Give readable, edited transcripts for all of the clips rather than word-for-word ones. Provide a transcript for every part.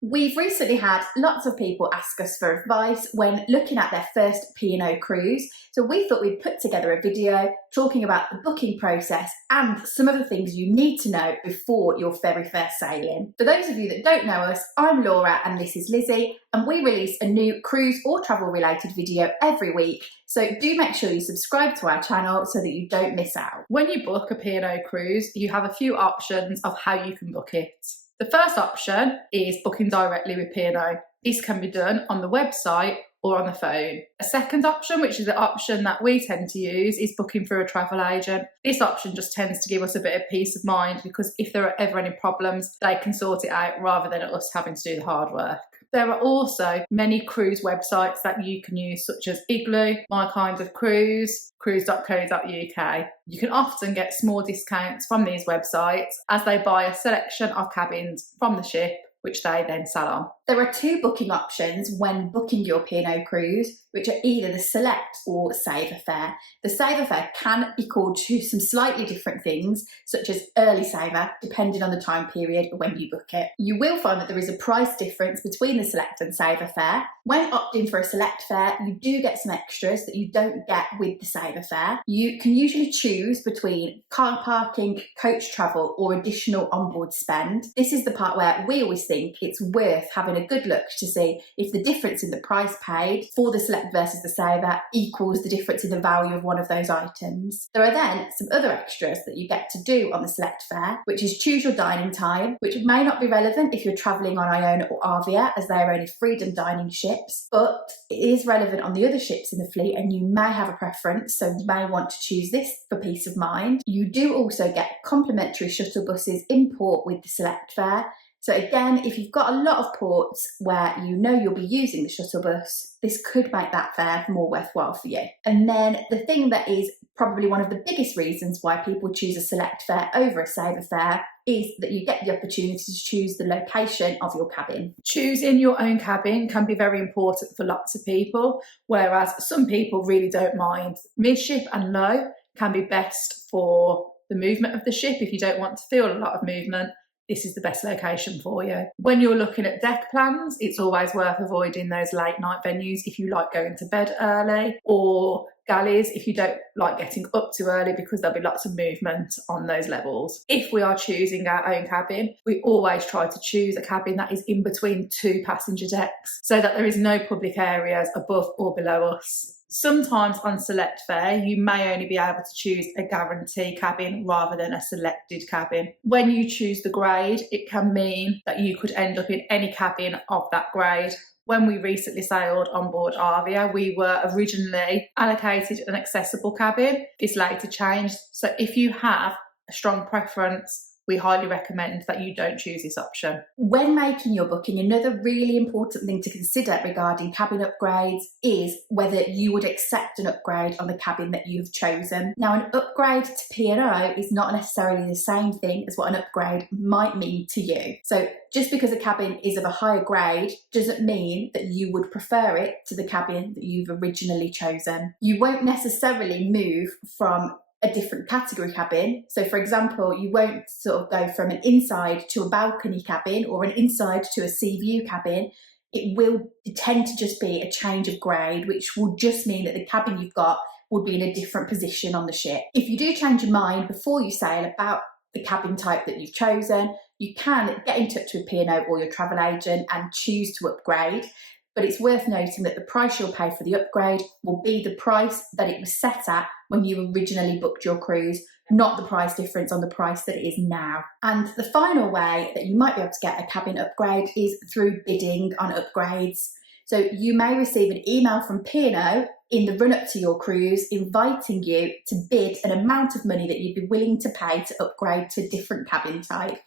We've recently had lots of people ask us for advice when looking at their first P&O cruise, so we thought we'd put together a video talking about the booking process and some of the things you need to know before your very first sailing. For those of you that don't know us, I'm Laura and this is Lizzie, and we release a new cruise or travel related video every week, so do make sure you subscribe to our channel so that you don't miss out. When you book a P&O cruise, you have a few options of how you can book it. The first option is booking directly with P&O. This can be done on the website or on the phone. A second option, which is the option that we tend to use, is booking through a travel agent. This option just tends to give us a bit of peace of mind because if there are ever any problems, they can sort it out rather than us having to do the hard work. There are also many cruise websites that you can use, such as Igloo, My Kind of Cruise, cruise.co.uk. You can often get small discounts from these websites as they buy a selection of cabins from the ship, which they then sell on. There are two booking options when booking your P&O cruise, which are either the Select or Saver fare. The Saver fare can be called to some slightly different things, such as early saver, depending on the time period when you book it. You will find that there is a price difference between the Select and Saver fare. When opting for a Select fare, you do get some extras that you don't get with the Saver fare. You can usually choose between car parking, coach travel, or additional onboard spend. This is the part where we always think it's worth having a good look to see if the difference in the price paid for the Select versus the Saver equals the difference in the value of one of those items. There are then some other extras that you get to do on the Select fare, which is choose your dining time, which may not be relevant if you're travelling on Iona or Arvia, as they are only freedom dining ships, but it is relevant on the other ships in the fleet and you may have a preference, so you may want to choose this for peace of mind. You do also get complimentary shuttle buses in port with the Select fare. So again, if you've got a lot of ports where you know you'll be using the shuttle bus, this could make that fare more worthwhile for you. And then the thing that is probably one of the biggest reasons why people choose a Select fare over a Saver fare is that you get the opportunity to choose the location of your cabin. Choosing your own cabin can be very important for lots of people, whereas some people really don't mind. Midship and low can be best for the movement of the ship if you don't want to feel a lot of movement. This is the best location for you. When you're looking at deck plans, it's always worth avoiding those late night venues if you like going to bed early, or galleys if you don't like getting up too early because there'll be lots of movement on those levels. If we are choosing our own cabin, we always try to choose a cabin that is in between two passenger decks so that there is no public areas above or below us. Sometimes on Select fare, you may only be able to choose a guarantee cabin rather than a selected cabin. When you choose the grade, it can mean that you could end up in any cabin of that grade. When we recently sailed on board Arvia, we were originally allocated an accessible cabin. This later changed. So if you have a strong preference, we highly recommend that you don't choose this option. When making your booking, another really important thing to consider regarding cabin upgrades is whether you would accept an upgrade on the cabin that you've chosen. Now, an upgrade to P&O is not necessarily the same thing as what an upgrade might mean to you. So just because a cabin is of a higher grade doesn't mean that you would prefer it to the cabin that you've originally chosen. You won't necessarily move from a different category cabin. So for example, you won't sort of go from an inside to a balcony cabin or an inside to a sea view cabin. It will tend to just be a change of grade, which will just mean that the cabin you've got would be in a different position on the ship. If you do change your mind before you sail about the cabin type that you've chosen, you can get in touch with P&O or your travel agent and choose to upgrade. But it's worth noting that the price you'll pay for the upgrade will be the price that it was set at when you originally booked your cruise, not the price difference on the price that it is now. And the final way that you might be able to get a cabin upgrade is through bidding on upgrades. So you may receive an email from P&O in the run-up to your cruise inviting you to bid an amount of money that you'd be willing to pay to upgrade to a different cabin type.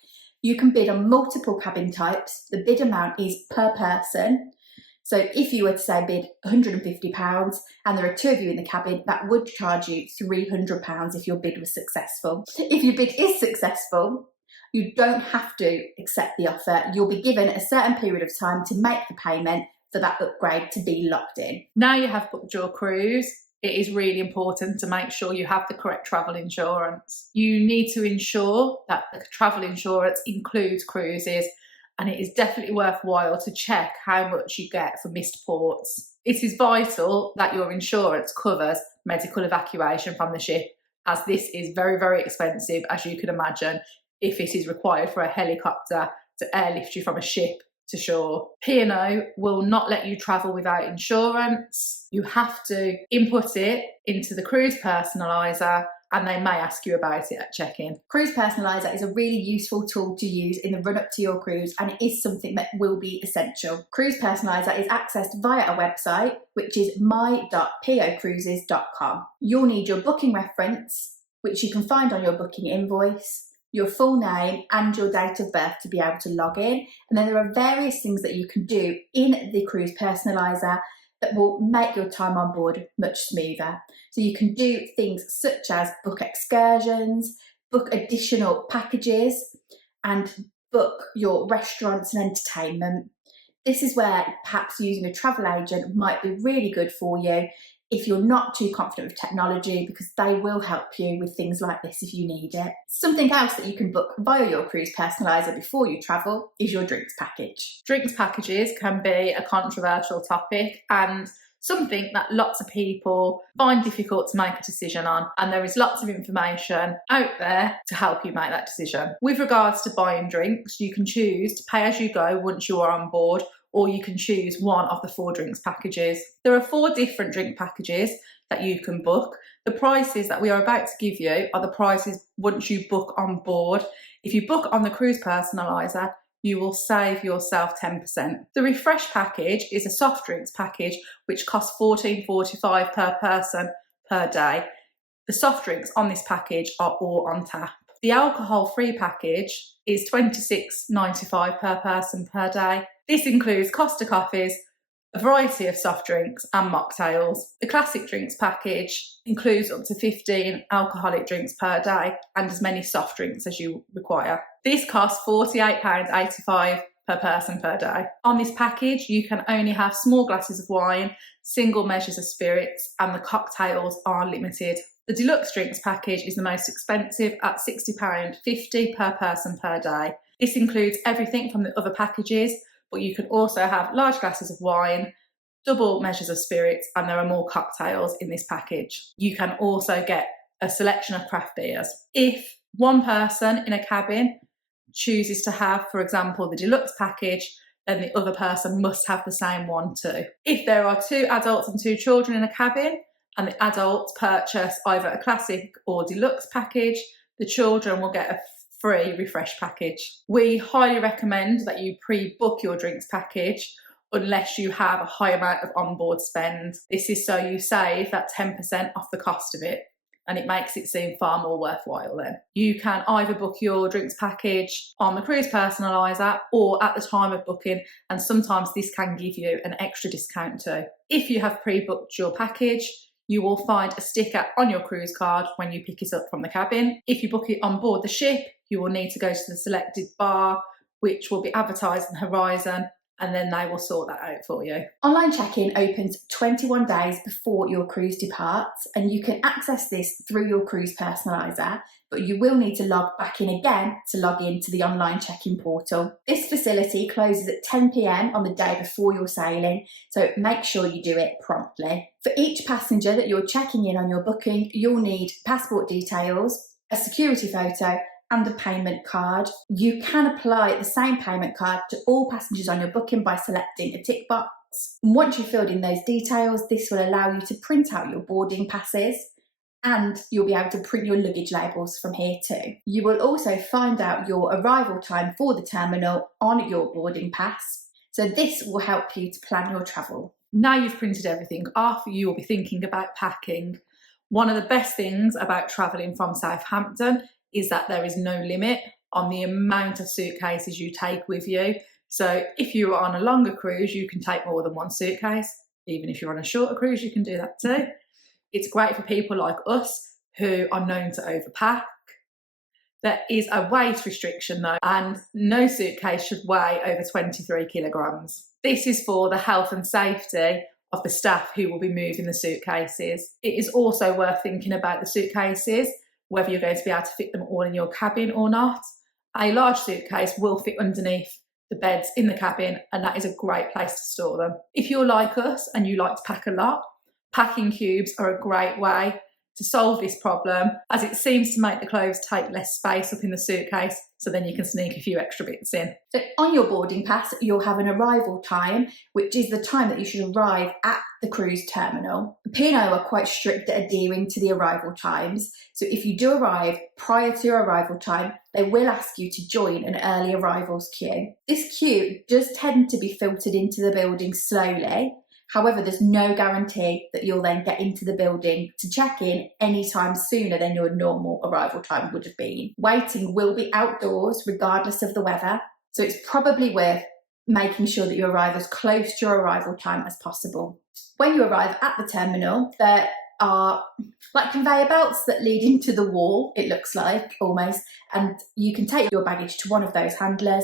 You can bid on multiple cabin types. The bid amount is per person. So if you were to say bid £150 and there are two of you in the cabin, that would charge you £300 if your bid was successful. If your bid is successful, you don't have to accept the offer. You'll be given a certain period of time to make the payment for that upgrade to be locked in. Now you have booked your cruise, it is really important to make sure you have the correct travel insurance. You need to ensure that the travel insurance includes cruises and it is definitely worthwhile to check how much you get for missed ports. It is vital that your insurance covers medical evacuation from the ship, as this is very, very expensive, as you can imagine, if it is required for a helicopter to airlift you from a ship to shore. P&O will not let you travel without insurance. You have to input it into the Cruise Personaliser, and they may ask you about it at check-in. Cruise Personaliser is a really useful tool to use in the run-up to your cruise, and it is something that will be essential. Cruise Personaliser is accessed via a website, which is my.pocruises.com. You'll need your booking reference, which you can find on your booking invoice, your full name and your date of birth to be able to log in. And then there are various things that you can do in the Cruise Personaliser that will make your time on board much smoother. So you can do things such as book excursions, book additional packages, and book your restaurants and entertainment. This is where perhaps using a travel agent might be really good for you if you're not too confident with technology, because they will help you with things like this if you need it. Something else that you can book via your Cruise Personaliser before you travel is your drinks package. Drinks packages can be a controversial topic and something that lots of people find difficult to make a decision on, and there is lots of information out there to help you make that decision. With regards to buying drinks, you can choose to pay as you go once you are on board, or you can choose one of the 4 drinks packages. There are 4 different drink packages that you can book. The prices that we are about to give you are the prices once you book on board. If you book on the Cruise Personaliser, you will save yourself 10%. The Refresh package is a soft drinks package which costs $14.45 per person per day. The soft drinks on this package are all on tap. The alcohol-free package is $26.95 per person per day. This includes Costa coffees, a variety of soft drinks and mocktails. The classic drinks package includes up to 15 alcoholic drinks per day and as many soft drinks as you require. This costs £48.85 per person per day. On this package, you can only have small glasses of wine, single measures of spirits, and the cocktails are limited. The deluxe drinks package is the most expensive at £60.50 per person per day. This includes everything from the other packages, but you can also have large glasses of wine, double measures of spirits, and there are more cocktails in this package. You can also get a selection of craft beers. If one person in a cabin chooses to have, for example, the deluxe package, then the other person must have the same one too. If there are 2 adults and 2 children in a cabin, and the adults purchase either a classic or deluxe package, the children will get a free refresh package. We highly recommend that you pre-book your drinks package unless you have a high amount of onboard spend. This is so you save that 10% off the cost of it, and it makes it seem far more worthwhile then. You can either book your drinks package on the Cruise Personaliser or at the time of booking, and sometimes this can give you an extra discount too. If you have pre-booked your package, you will find a sticker on your cruise card when you pick it up from the cabin. If you book it on board the ship, you will need to go to the selected bar, which will be advertised on the horizon, and then they will sort that out for you. Online check-in opens 21 days before your cruise departs, and you can access this through your Cruise Personaliser, but you will need to log back in again to log into the online check-in portal. This facility closes at 10 p.m. on the day before you're sailing, so make sure you do it promptly. For each passenger that you're checking in on your booking, you'll need passport details, a security photo, and a payment card. You can apply the same payment card to all passengers on your booking by selecting a tick box. And once you've filled in those details, this will allow you to print out your boarding passes, and you'll be able to print your luggage labels from here too. You will also find out your arrival time for the terminal on your boarding pass, so this will help you to plan your travel. Now you've printed everything off, you will be thinking about packing. One of the best things about travelling from Southampton is that there is no limit on the amount of suitcases you take with you. So if you're on a longer cruise, you can take more than one suitcase. Even if you're on a shorter cruise, you can do that too. It's great for people like us who are known to overpack. There is a weight restriction though, and no suitcase should weigh over 23 kilograms. This is for the health and safety of the staff who will be moving the suitcases. It is also worth thinking about the suitcases, whether you're going to be able to fit them all in your cabin or not. A large suitcase will fit underneath the beds in the cabin, and that is a great place to store them. If you're like us and you like to pack a lot, packing cubes are a great way to solve this problem, as it seems to make the clothes take less space up in the suitcase, so then you can sneak a few extra bits in. So on your boarding pass, you'll have an arrival time, which is the time that you should arrive at the cruise terminal. P&O are quite strict at adhering to the arrival times, so if you do arrive prior to your arrival time, they will ask you to join an early arrivals queue. This queue does tend to be filtered into the building slowly. However, there's no guarantee that you'll then get into the building to check in any time sooner than your normal arrival time would have been. Waiting will be outdoors regardless of the weather, so it's probably worth making sure that you arrive as close to your arrival time as possible. When you arrive at the terminal, there are like conveyor belts that lead into the wall, it looks like almost, and you can take your baggage to one of those handlers.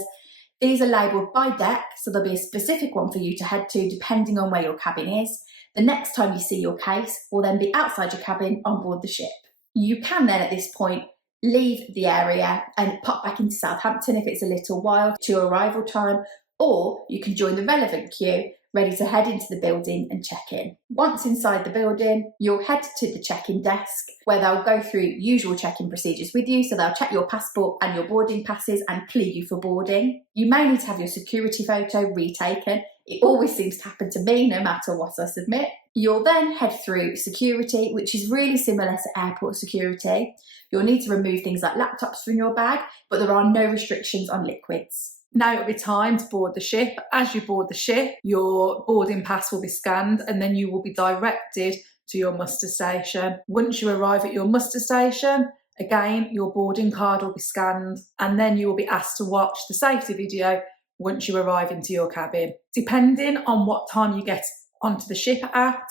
These are labelled by deck, so there'll be a specific one for you to head to depending on where your cabin is. The next time you see your case will then be outside your cabin on board the ship. You can then at this point leave the area and pop back into Southampton if it's a little while to your arrival time, or you can join the relevant queue ready to head into the building and check in. Once inside the building, you'll head to the check-in desk where they'll go through usual check-in procedures with you. So they'll check your passport and your boarding passes and clear you for boarding. You may need to have your security photo retaken. It always seems to happen to me no matter what I submit. You'll then head through security, which is really similar to airport security. You'll need to remove things like laptops from your bag, but there are no restrictions on liquids. Now it'll be time to board the ship. As you board the ship, your boarding pass will be scanned and then you will be directed to your muster station. Once you arrive at your muster station, again, your boarding card will be scanned and then you will be asked to watch the safety video once you arrive into your cabin. Depending on what time you get onto the ship at,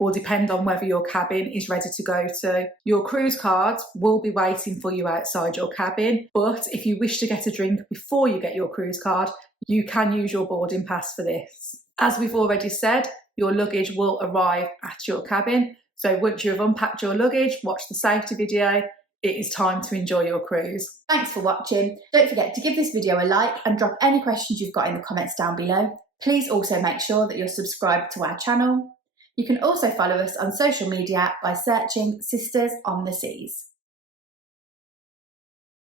will depend on whether your cabin is ready to go to. Your cruise cards will be waiting for you outside your cabin, but if you wish to get a drink before you get your cruise card, you can use your boarding pass for this. As we've already said, your luggage will arrive at your cabin, so once you have unpacked your luggage, watch the safety video, it is time to enjoy your cruise. Thanks for watching. Don't forget to give this video a like and drop any questions you've got in the comments down below. Please also make sure that you're subscribed to our channel. You can also follow us on social media by searching Sisters on the Seas.